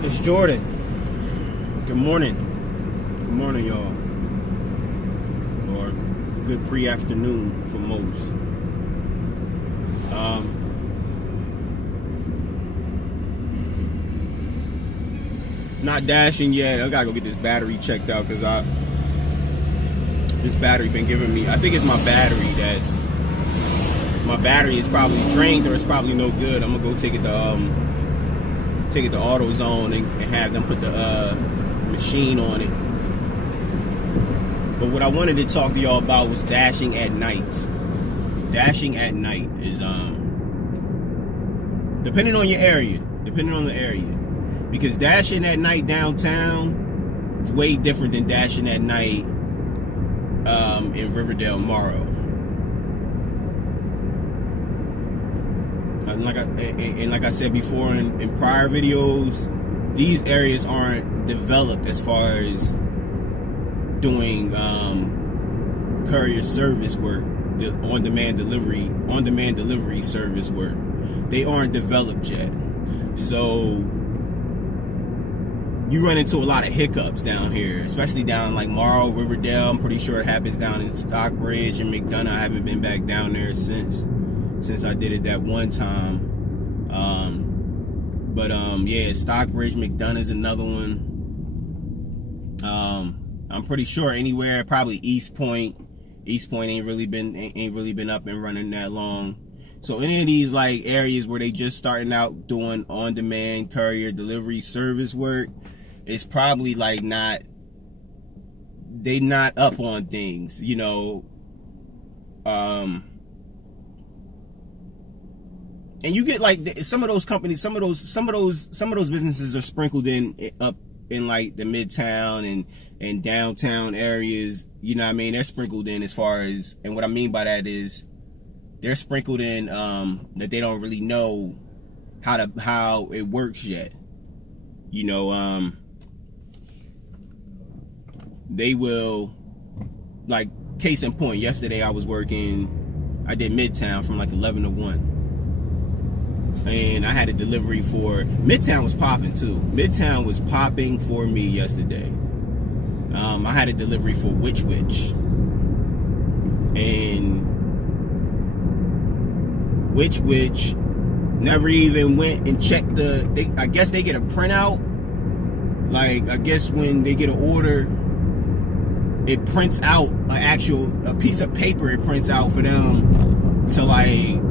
It's Jordan. Good morning. Good morning, y'all. Or good pre-afternoon for most. Not dashing yet. I gotta go get this battery checked out because this battery been giving me. I think it's my battery my battery is probably drained or it's probably no good. I'm gonna go take it to AutoZone and have them put the machine on it. But what I wanted to talk to y'all about was dashing at night. Dashing at night is depending on your area, because dashing at night downtown is way different than dashing at night in Riverdale, Morrow. And like I said before in prior videos, these areas aren't developed as far as doing courier service work, on-demand delivery service work. They aren't developed yet, so you run into a lot of hiccups down here, especially down like Morrow, Riverdale. I'm pretty sure it happens down in Stockbridge and McDonough. I haven't been back down there since I did it that one time. Yeah, Stockbridge, McDonough's another one. I'm pretty sure anywhere, probably East Point. East Point ain't really been up and running that long. So any of these like areas where they just starting out doing on-demand courier delivery service work, it's probably like they not up on things, you know. And you get like some of those companies, some of those businesses are sprinkled up in like the midtown and downtown areas. You know what I mean? They're sprinkled in as far as, and what I mean by that is they're sprinkled in that they don't really know how it works yet. You know, they will, like case in point, yesterday I did Midtown from like 11 to 1. And I had a delivery for Midtown was popping too. Midtown was popping for me yesterday. I had a delivery for Witch, and Witch never even went and checked I guess they get a printout. Like, I guess when they get an order, it prints out a piece of paper. It prints out for them to like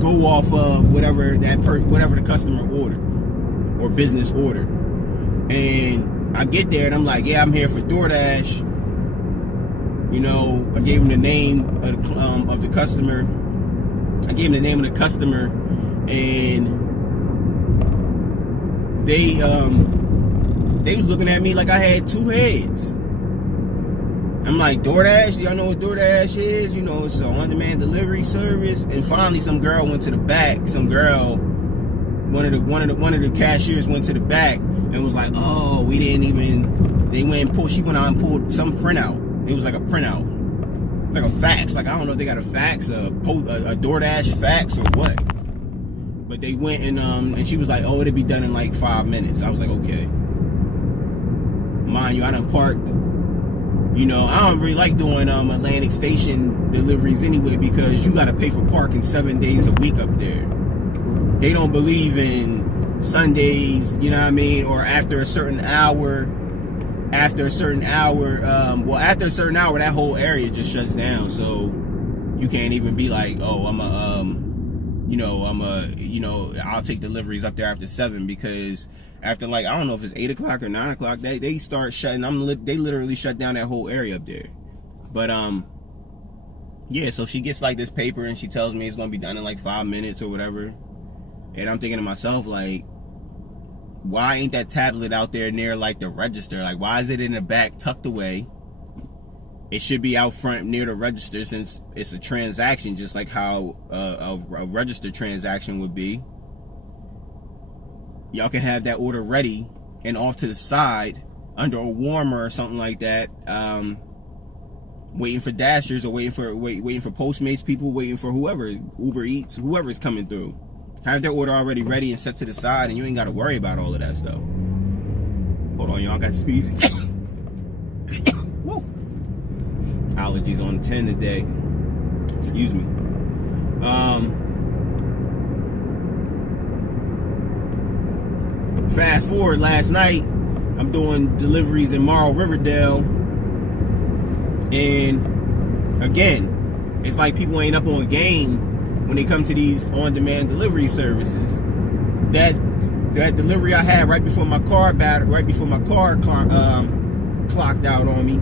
go off of whatever the customer ordered or business ordered. And I get there and I'm like, yeah, I'm here for DoorDash. You know, I gave them the name of the customer. And they was looking at me like I had two heads. I'm like, DoorDash? Y'all know what DoorDash is? You know, it's an on-demand delivery service. And finally, some girl went to the back. One of the cashiers went to the back and was like, oh, she went out and pulled some printout. It was like a printout, like a fax. Like, I don't know if they got a fax, a DoorDash fax or what. But they went and she was like, oh, it'll be done in like 5 minutes. I was like, okay. Mind you, I done parked. You know, I don't really like doing Atlantic Station deliveries anyway, because you got to pay for parking 7 days a week up there. They don't believe in Sundays, you know what I mean, or after a certain hour, that whole area just shuts down. So you can't even be like, oh, I'll take deliveries up there after 7, because after, like, I don't know if it's 8 o'clock or 9 o'clock, they start shutting. They literally shut down that whole area up there. But yeah. So she gets like this paper and she tells me it's gonna be done in like 5 minutes or whatever. And I'm thinking to myself, like, why ain't that tablet out there near like the register? Like, why is it in the back tucked away? It should be out front near the register, since it's a transaction, just like how a register transaction would be. Y'all can have that order ready and off to the side under a warmer or something like that, waiting for dashers or waiting for Postmates people, waiting for whoever, Uber Eats, whoever's coming through. Have their order already ready and set to the side, and you ain't got to worry about all of that stuff. Hold on, y'all. I got to squeeze. Woo. Allergies on 10 today. Excuse me. Fast forward, last night, I'm doing deliveries in Morrow, Riverdale. And again, it's like people ain't up on game when they come to these on-demand delivery services. That delivery I had right before my car clocked out on me.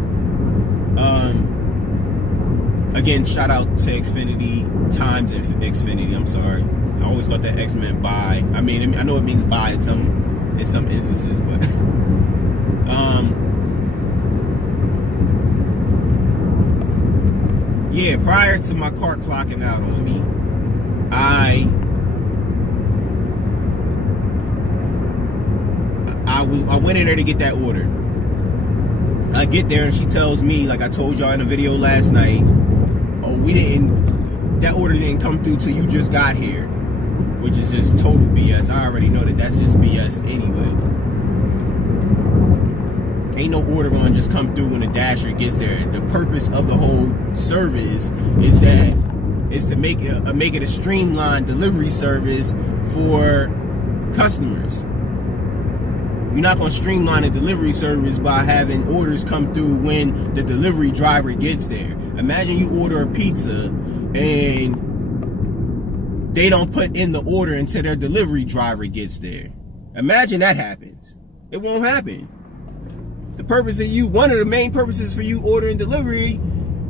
Again, shout out to Xfinity, Times and Xfinity. I'm sorry. I always thought that X meant buy. I mean, I know it means buy in some instances, but yeah, prior to my car clocking out on me, I went in there to get that order. I get there and she tells me, like I told y'all in the video last night, oh, that order didn't come through till you just got here, which is just total BS. I already know that that's just BS anyway. Ain't no order gonna just come through when the dasher gets there. The purpose of the whole service is to make it a streamlined delivery service for customers. You're not going to streamline a delivery service by having orders come through when the delivery driver gets there. Imagine you order a pizza and they don't put in the order until their delivery driver gets there. Imagine that happens. It won't happen. One of the main purposes for you ordering delivery,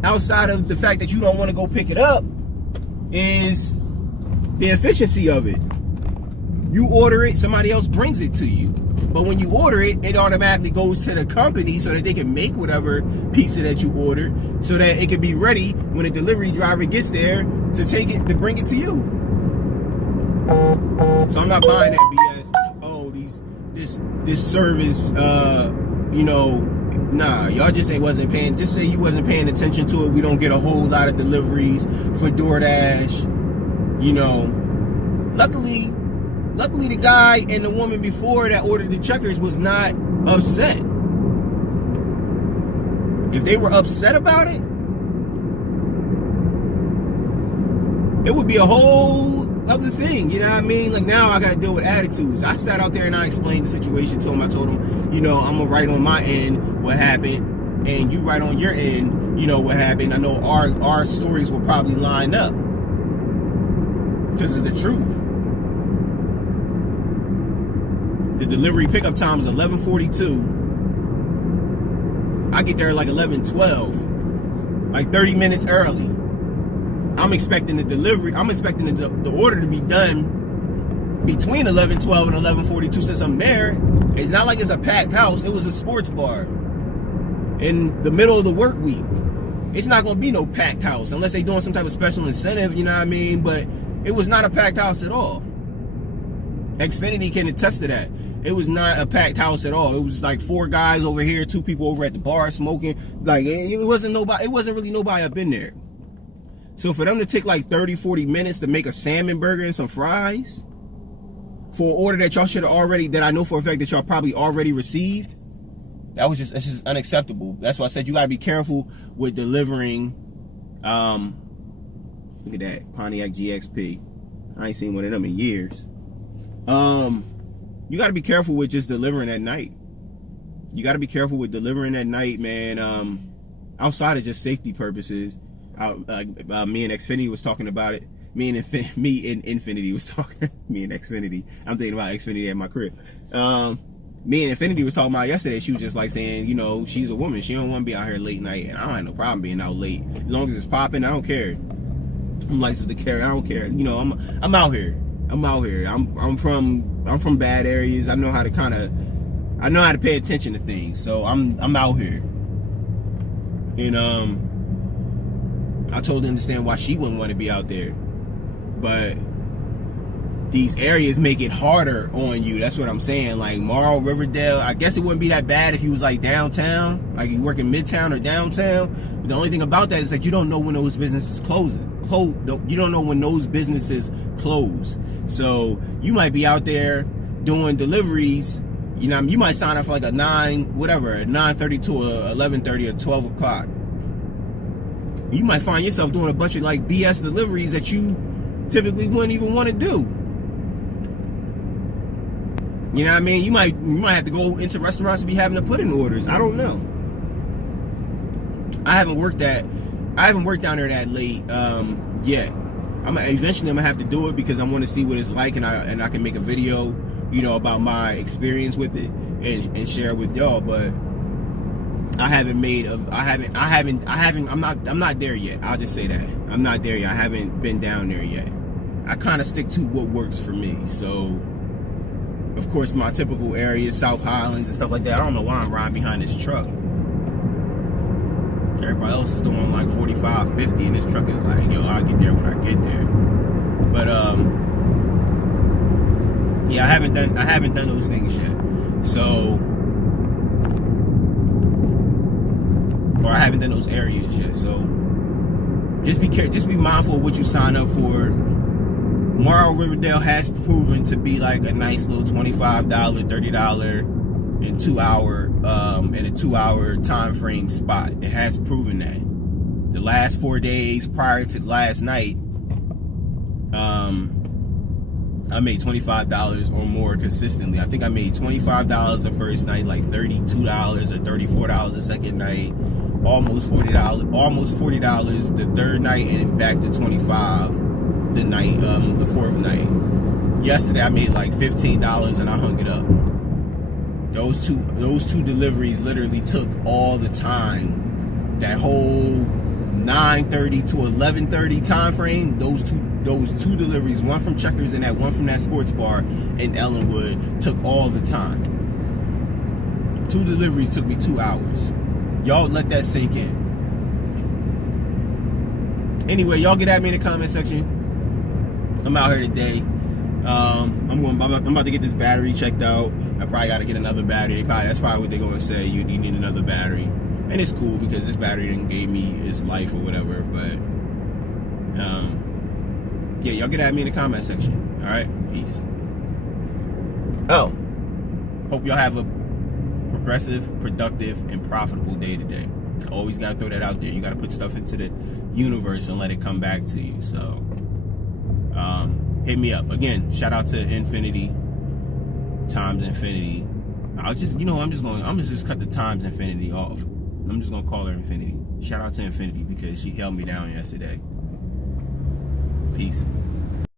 outside of the fact that you don't want to go pick it up, is the efficiency of it. You order it, somebody else brings it to you. But when you order it, it automatically goes to the company so that they can make whatever pizza that you ordered, so that it can be ready when a delivery driver gets there to take it, to bring it to you. So I'm not buying that BS. Oh, this service, nah, y'all just wasn't paying. Just say you wasn't paying attention to it. We don't get a whole lot of deliveries for DoorDash. Luckily, the guy and the woman before that ordered the checkers was not upset. If they were upset about it, it would be a whole other thing. You know what I mean? Like, now I got to deal with attitudes. I sat out there and I explained the situation to him. I told him, I'm going to write on my end what happened, and you write on your end, what happened. I know our stories will probably line up, because it's the truth. The delivery pickup time is 11:42. I get there at like 11:12, like 30 minutes early. I'm expecting the order to be done between 11:12 and 11:42. Since I'm there, it's not like it's a packed house. It was a sports bar in the middle of the work week. It's not going to be no packed house unless they're doing some type of special incentive, you know what I mean? But it was not a packed house at all. Xfinity can attest to that. It was not a packed house at all. It was like 4 guys over here, 2 people over at the bar smoking. Like, it wasn't really nobody up in there. So for them to take like 30-40 minutes to make a salmon burger and some fries for an order that y'all should have already, that I know for a fact that y'all probably already received, that's just unacceptable. That's why I said you gotta be careful with delivering. Look at that Pontiac GXP. I ain't seen one of them in years. You got to be careful with just delivering at night. You got to be careful with delivering at night, man. Outside of just safety purposes, me and Xfinity was talking about it. Me and Infinity was talking. Me and Xfinity. I'm thinking about Xfinity at my crib. Me and Infinity was talking about yesterday. She was just like saying, she's a woman. She don't want to be out here late night, and I don't have no problem being out late as long as it's popping. I don't care. I'm licensed to carry. I don't care. I'm out here. I'm from bad areas. I know how to pay attention to things. So I'm out here. And I told her to understand why she wouldn't want to be out there. But these areas make it harder on you. That's what I'm saying. Like Morrow, Riverdale, I guess it wouldn't be that bad if you was like downtown, like you work in Midtown or downtown. But the only thing about that is that you don't know when those businesses you don't know when those businesses close. So you might be out there doing deliveries You know, you might sign up for like a 9:30 to a 11:30 or 12 o'clock. You might find yourself doing a bunch of like BS deliveries that you typically wouldn't even want to do. You know what I mean? You might have to go into restaurants and be having to put in orders. I don't know. I haven't worked down there that late yet. Eventually I'm gonna have to do it because I want to see what it's like, and I can make a video, you know, about my experience with it and share it with y'all. But I'm not there yet. I'll just say that. I'm not there yet. I haven't been down there yet. I kind of stick to what works for me. So, of course, my typical areas, South Highlands and stuff like that. I don't know why I'm riding behind this truck. Everybody else is doing like 45, 50, and this truck is like, yo, I'll get there when I get there. But yeah, I haven't done those things yet. So, or I haven't done those areas yet. So, just be mindful of what you sign up for. Morrow Riverdale has proven to be like a nice little $25, $30 in 2 hour in a 2 hour time frame spot. It has proven that. The last 4 days prior to last night, I made $25 or more consistently. I think I made $25 the first night, like $32 or $34 the second night, almost $40 the third night, and back to $25 the night, the fourth night. Yesterday I made like $15 and I hung it up. Those two deliveries literally took all the time. That whole 9:30 to 11:30 time frame, those two deliveries, one from Checkers and that one from that sports bar in Ellenwood, took all the time. 2 deliveries took me 2 hours. Y'all let that sink in. Anyway, y'all get at me in the comment section. I'm out here today. I'm about to get this battery checked out. I probably got to get another battery. That's probably what they're going to say. You need another battery. And it's cool because this battery didn't gave me its life or whatever. But, yeah, y'all get at me in the comment section. All right? Peace. Oh. Hope y'all have a progressive, productive, and profitable day today. Always got to throw that out there. You got to put stuff into the universe and let it come back to you. So, hit me up. Again, shout out to Infinity times Infinity. I'm just cut the times Infinity off. I'm just gonna call her Infinity. Shout out to Infinity because she held me down yesterday. Peace.